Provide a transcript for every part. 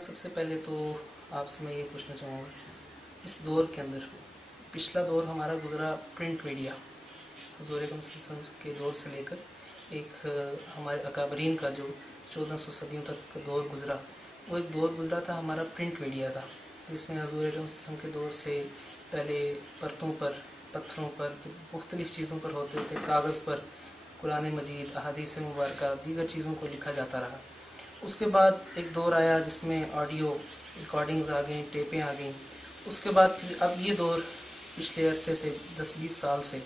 سب سے پہلے تو آپ سے میں یہ پوچھنا چاہوں گا، اس دور کے اندر پچھلا دور ہمارا گزرا پرنٹ میڈیا، حضور اکرم صلی اللہ علیہ وسلم کے دور سے لے کر ایک ہمارے اکابرین کا جو 1400 صدیوں تک کا دور گزرا، وہ ایک دور گزرا تھا ہمارا پرنٹ میڈیا کا، جس میں حضور اکرم صلی اللہ علیہ وسلم کے دور سے پہلے پرتوں پر، پتھروں پر، مختلف چیزوں پر ہوتے ہوتے کاغذ پر قرآن مجید، احادیث مبارکہ، دیگر چیزوں کو لکھا جاتا رہا۔ اس کے بعد ایک دور آیا جس میں آڈیو ریکارڈنگز آ گئیں، ٹیپیں آ گئیں۔ اس کے بعد اب یہ دور پچھلے عرصے سے 10-20 سال سے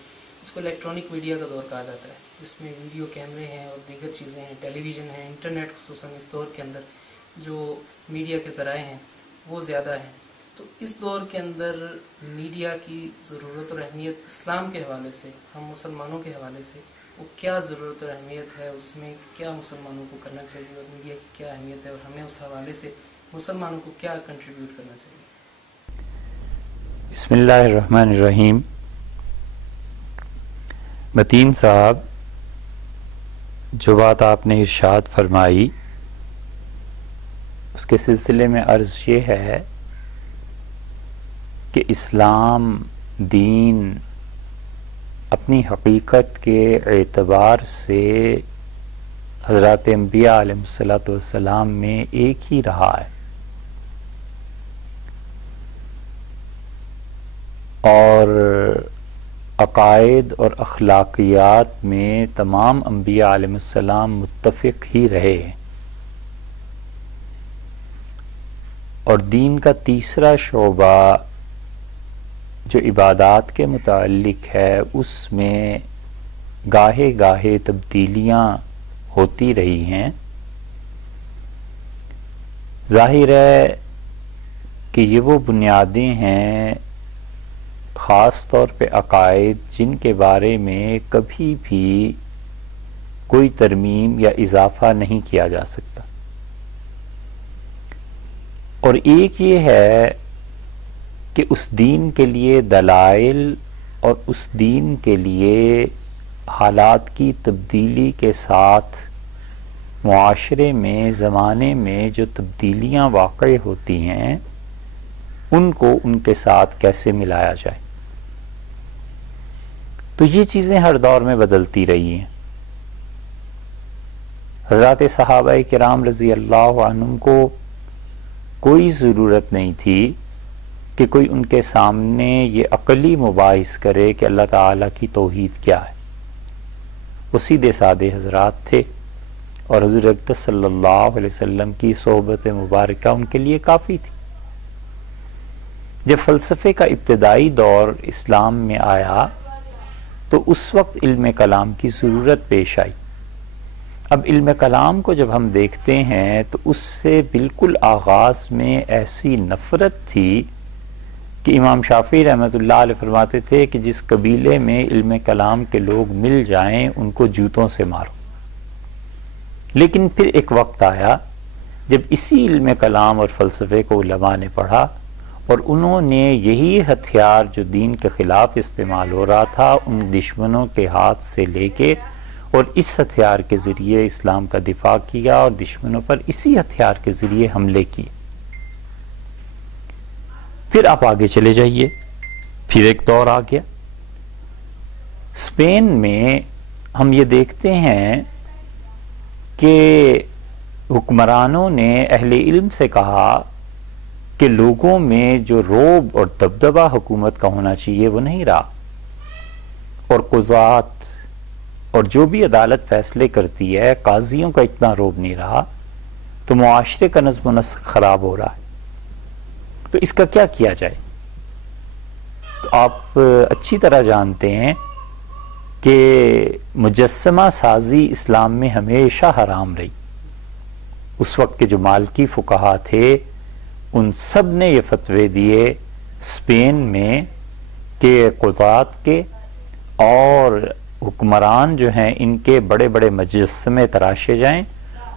اس کو الیکٹرانک میڈیا کا دور کہا جاتا ہے، جس میں ویڈیو کیمرے ہیں اور دیگر چیزیں ہیں، ٹیلی ویژن ہیں، انٹرنیٹ، خصوصاً اس دور کے اندر جو میڈیا کے ذرائع ہیں وہ زیادہ ہیں۔ تو اس دور کے اندر میڈیا کی ضرورت اور اہمیت اسلام کے حوالے سے، ہم مسلمانوں کے حوالے سے وہ کیا ضرورت اور اہمیت ہے، اس میں کیا مسلمانوں کو کرنا چاہیے اور میڈیا کی کیا اہمیت ہے، اور ہمیں اس حوالے سے مسلمانوں کو کیا کنٹریبیوٹ کرنا چاہیے؟ بسم اللہ الرحمن الرحیم۔ متین صاحب، جو بات آپ نے ارشاد فرمائی اس کے سلسلے میں عرض یہ ہے کہ اسلام دین اپنی حقیقت کے اعتبار سے حضرات انبیاء علیہ السلام میں ایک ہی رہا ہے، اور عقائد اور اخلاقیات میں تمام انبیاء علیہ السلام متفق ہی رہے ہیں، اور دین کا تیسرا شعبہ جو عبادات کے متعلق ہے اس میں گاہے گاہے تبدیلیاں ہوتی رہی ہیں۔ ظاہر ہے کہ یہ وہ بنیادیں ہیں خاص طور پہ عقائد جن کے بارے میں کبھی بھی کوئی ترمیم یا اضافہ نہیں کیا جا سکتا، اور ایک یہ ہے کہ اس دین کے لیے دلائل اور اس دین کے لیے حالات کی تبدیلی کے ساتھ معاشرے میں، زمانے میں جو تبدیلیاں واقع ہوتی ہیں ان کو ان کے ساتھ کیسے ملایا جائے۔ تو یہ چیزیں ہر دور میں بدلتی رہی ہیں۔ حضرات صحابہ کرام رضی اللہ عنہم کو کوئی ضرورت نہیں تھی کہ کوئی ان کے سامنے یہ عقلی مباحث کرے کہ اللہ تعالیٰ کی توحید کیا ہے۔ وہ سیدھے سادے حضرات تھے، اور حضور اقدس صلی اللہ علیہ وسلم کی صحبت مبارکہ ان کے لیے کافی تھی۔ جب فلسفے کا ابتدائی دور اسلام میں آیا تو اس وقت علم کلام کی ضرورت پیش آئی۔ اب علم کلام کو جب ہم دیکھتے ہیں تو اس سے بالکل آغاز میں ایسی نفرت تھی کہ امام شافعی رحمۃ اللہ علیہ فرماتے تھے کہ جس قبیلے میں علم کلام کے لوگ مل جائیں ان کو جوتوں سے مارو۔ لیکن پھر ایک وقت آیا جب اسی علم کلام اور فلسفے کو علماء نے پڑھا، اور انہوں نے یہی ہتھیار جو دین کے خلاف استعمال ہو رہا تھا ان دشمنوں کے ہاتھ سے لے کے، اور اس ہتھیار کے ذریعے اسلام کا دفاع کیا، اور دشمنوں پر اسی ہتھیار کے ذریعے حملے کیے۔ پھر آپ آگے چلے جائیے، پھر ایک دور آ گیا۔ اسپین میں ہم یہ دیکھتے ہیں کہ حکمرانوں نے اہل علم سے کہا کہ لوگوں میں جو رعب اور دبدبہ حکومت کا ہونا چاہیے وہ نہیں رہا، اور قضات اور جو بھی عدالت فیصلے کرتی ہے قاضیوں کا اتنا رعب نہیں رہا، تو معاشرے کا نظم و نسق خراب ہو رہا ہے۔ تو اس کا کیا کیا جائے؟ تو آپ اچھی طرح جانتے ہیں کہ مجسمہ سازی اسلام میں ہمیشہ حرام رہی۔ اس وقت کے جو مالکی فقہا تھے ان سب نے یہ فتوے دیے اسپین میں کہ قضات کے اور حکمران جو ہیں ان کے بڑے بڑے مجسمے تراشے جائیں،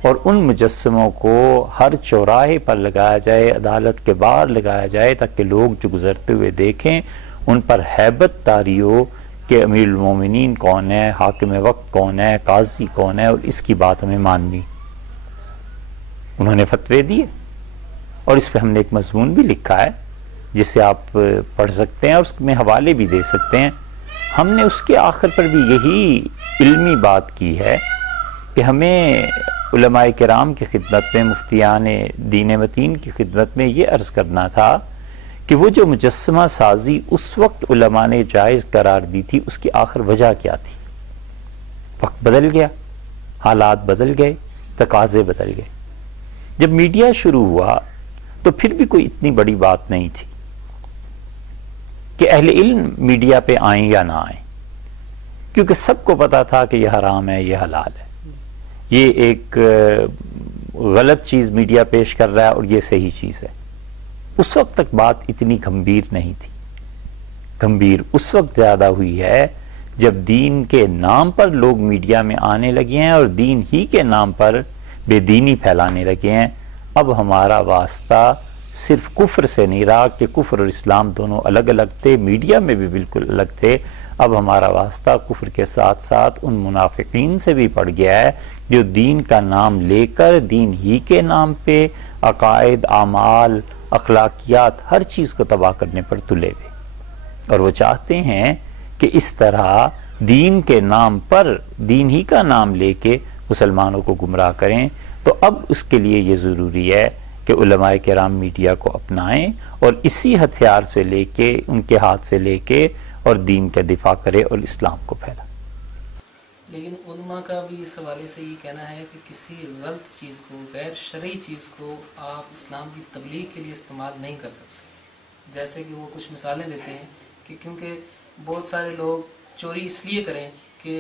اور ان مجسموں کو ہر چوراہے پر لگایا جائے، عدالت کے باہر لگایا جائے، تاکہ لوگ جو گزرتے ہوئے دیکھیں ان پر ہیبت طاری ہو کہ امیر المومنین کون ہے، حاکم وقت کون ہے، قاضی کون ہے، اور اس کی بات ہمیں ماننی۔ انہوں نے فتوے دیے۔ اور اس پہ ہم نے ایک مضمون بھی لکھا ہے جسے آپ پڑھ سکتے ہیں اور اس میں حوالے بھی دے سکتے ہیں. ہم نے اس کے آخر پر بھی یہی علمی بات کی ہے کہ ہمیں علماء کرام کی خدمت میں، مفتیان دین متین کی خدمت میں یہ عرض کرنا تھا کہ وہ جو مجسمہ سازی اس وقت علماء نے جائز قرار دی تھی، اس کی آخر وجہ کیا تھی؟ وقت بدل گیا، حالات بدل گئے، تقاضے بدل گئے. جب میڈیا شروع ہوا تو پھر بھی کوئی اتنی بڑی بات نہیں تھی کہ اہل علم میڈیا پہ آئیں یا نہ آئیں، کیونکہ سب کو پتا تھا کہ یہ حرام ہے، یہ حلال ہے، یہ ایک غلط چیز میڈیا پیش کر رہا ہے اور یہ صحیح چیز ہے. اس وقت تک بات اتنی گمبھیر نہیں تھی. گمبھیر اس وقت زیادہ ہوئی ہے جب دین کے نام پر لوگ میڈیا میں آنے لگے ہیں اور دین ہی کے نام پر بے دینی پھیلانے لگے ہیں. اب ہمارا واسطہ صرف کفر سے نہیں رہا کہ کفر اور اسلام دونوں الگ الگ تھے، میڈیا میں بھی بالکل الگ تھے. اب ہمارا واسطہ کفر کے ساتھ ساتھ ان منافقین سے بھی پڑ گیا ہے جو دین کا نام لے کر دین ہی کے نام پہ عقائد، اعمال، اخلاقیات، ہر چیز کو تباہ کرنے پر تلے ہوئے، اور وہ چاہتے ہیں کہ اس طرح دین کے نام پر، دین ہی کا نام لے کے مسلمانوں کو گمراہ کریں. تو اب اس کے لیے یہ ضروری ہے کہ علماء کرام میڈیا کو اپنائیں اور اسی ہتھیار سے لے کے، ان کے ہاتھ سے لے کے، اور دین کا دفاع کرے اور اسلام کو پھیلا. لیکن علماء کا بھی اس حوالے سے یہ کہنا ہے کہ کسی غلط چیز کو، غیر شرعی چیز کو آپ اسلام کی تبلیغ کے لیے استعمال نہیں کر سکتے. جیسے کہ وہ کچھ مثالیں دیتے ہیں کہ کیونکہ بہت سارے لوگ چوری اس لیے کریں کہ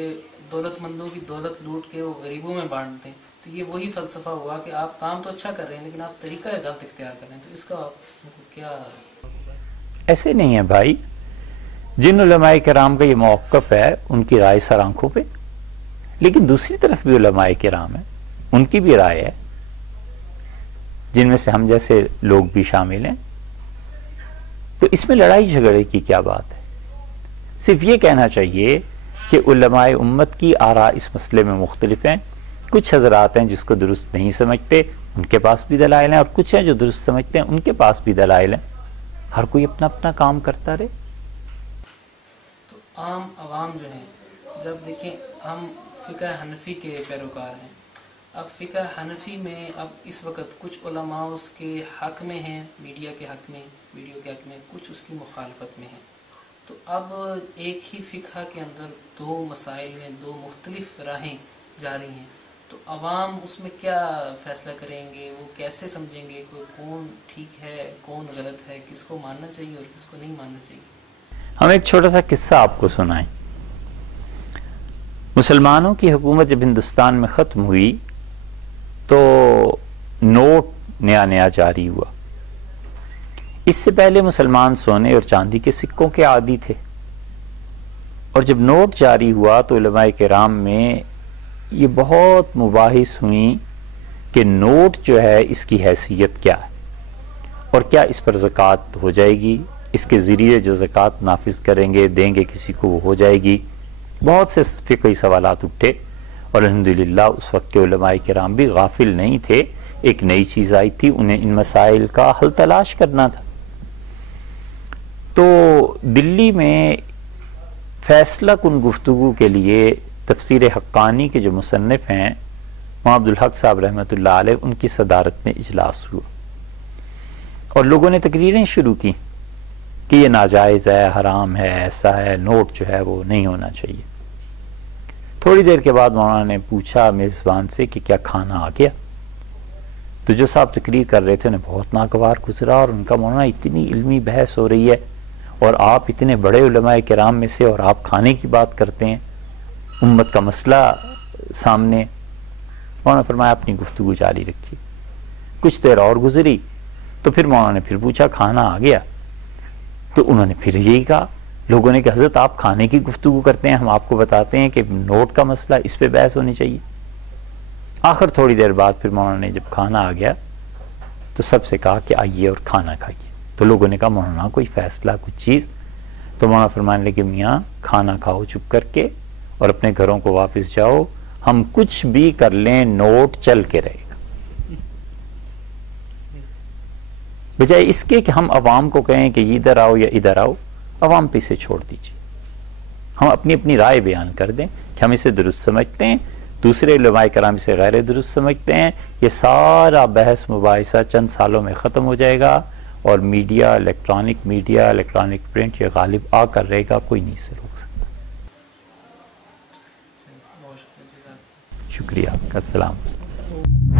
دولت مندوں کی دولت لوٹ کے وہ غریبوں میں بانٹتے ہیں. تو یہ وہی فلسفہ ہوا کہ آپ کام تو اچھا کر رہے ہیں لیکن آپ طریقہ غلط اختیار کر رہے ہیں. تو اس کا کیا؟ ایسے نہیں ہے بھائی. جن علماء کرام کا یہ موقف ہے ان کی رائے سر آنکھوں پہ، لیکن دوسری طرف بھی علماء کرام ہیں، ان کی بھی رائے ہے، جن میں سے ہم جیسے لوگ بھی شامل ہیں. تو اس میں لڑائی جھگڑے کی کیا بات ہے؟ صرف یہ کہنا چاہیے کہ علماء امت کی آراء اس مسئلے میں مختلف ہیں. کچھ حضرات ہیں جس کو درست نہیں سمجھتے، ان کے پاس بھی دلائل ہیں، اور کچھ ہیں جو درست سمجھتے ہیں، ان کے پاس بھی دلائل ہیں. ہر کوئی اپنا اپنا کام کرتا رہے. تو عام عوام جو ہیں، جب دیکھیں ہم فقہ حنفی کے پیروکار ہیں، اب فقہ حنفی میں اب اس وقت کچھ علماء اس کے حق میں ہیں، میڈیا کے حق میں، ویڈیو کے حق میں، کچھ اس کی مخالفت میں ہیں. تو اب ایک ہی فقہ کے اندر دو مسائل میں دو مختلف راہیں جاری ہیں. تو عوام اس میں کیا فیصلہ کریں گے؟ وہ کیسے سمجھیں گے کہ کون ٹھیک ہے، کون غلط ہے، کس کو ماننا چاہیے اور کس کو نہیں ماننا چاہیے؟ ہم ایک چھوٹا سا قصہ آپ کو سنائیں. مسلمانوں کی حکومت جب ہندوستان میں ختم ہوئی تو نوٹ نیا جاری ہوا. اس سے پہلے مسلمان سونے اور چاندی کے سکوں کے عادی تھے، اور جب نوٹ جاری ہوا تو علماء کرام میں یہ بہت مباحث ہوئیں کہ نوٹ جو ہے اس کی حیثیت کیا ہے، اور کیا اس پر زکوٰۃ ہو جائے گی، اس کے ذریعے جو زکوٰۃ نافذ کریں گے، دیں گے کسی کو، وہ ہو جائے گی. بہت سے فقہی سوالات اٹھے، اور الحمدللہ اس وقت کے علماء کرام بھی غافل نہیں تھے. ایک نئی چیز آئی تھی، انہیں ان مسائل کا حل تلاش کرنا تھا. تو دلی میں فیصلہ کن گفتگو کے لیے تفسیر حقانی کے جو مصنف ہیں وہاں عبدالحق صاحب رحمۃ اللہ علیہ، ان کی صدارت میں اجلاس ہوا، اور لوگوں نے تقریریں شروع کی کہ یہ ناجائز ہے، حرام ہے، ایسا ہے، نوٹ جو ہے وہ نہیں ہونا چاہیے. تھوڑی دیر کے بعد مولانا نے پوچھا میزبان سے کہ کیا کھانا آ گیا؟ تو جو صاحب تقریر کر رہے تھے انہیں بہت ناگوار گزرا، اور ان کا مولانا اتنی علمی بحث ہو رہی ہے اور آپ اتنے بڑے علماء کرام میں سے، اور آپ کھانے کی بات کرتے ہیں، امت کا مسئلہ سامنے. مولانا فرمایا اپنی گفتگو جاری رکھیے. کچھ دیر اور گزری تو پھر مولانا نے پھر پوچھا کھانا آ گیا؟ تو انہوں نے پھر یہی کہا. لوگوں نے کہ حضرت آپ کھانے کی گفتگو کرتے ہیں، ہم آپ کو بتاتے ہیں کہ نوٹ کا مسئلہ، اس پہ بحث ہونی چاہیے. آخر تھوڑی دیر بعد پھر مولانا نے جب کھانا آ گیا تو سب سے کہا کہ آئیے اور کھانا کھائیے. تو لوگوں نے کہا مولانا کوئی فیصلہ، کچھ چیز؟ تو مولانا فرمانے لگے میاں کھانا کھاؤ چپ کر کے اور اپنے گھروں کو واپس جاؤ، ہم کچھ بھی کر لیں نوٹ چل کے رہے گا. بجائے اس کے کہ ہم عوام کو کہیں کہ ادھر آؤ یا ادھر آؤ، عوام پہ اسے چھوڑ دیجیے، ہم اپنی اپنی رائے بیان کر دیں کہ ہم اسے درست سمجھتے ہیں، دوسرے علماء کرام اسے غیر درست سمجھتے ہیں، یہ سارا بحث مباحثہ چند سالوں میں ختم ہو جائے گا، اور میڈیا، الیکٹرانک پرنٹ یہ غالب آ کر رہے گا، کوئی نہیں اسے روک سکتا۔ بہت شکریہ، شکریہ، السلام۔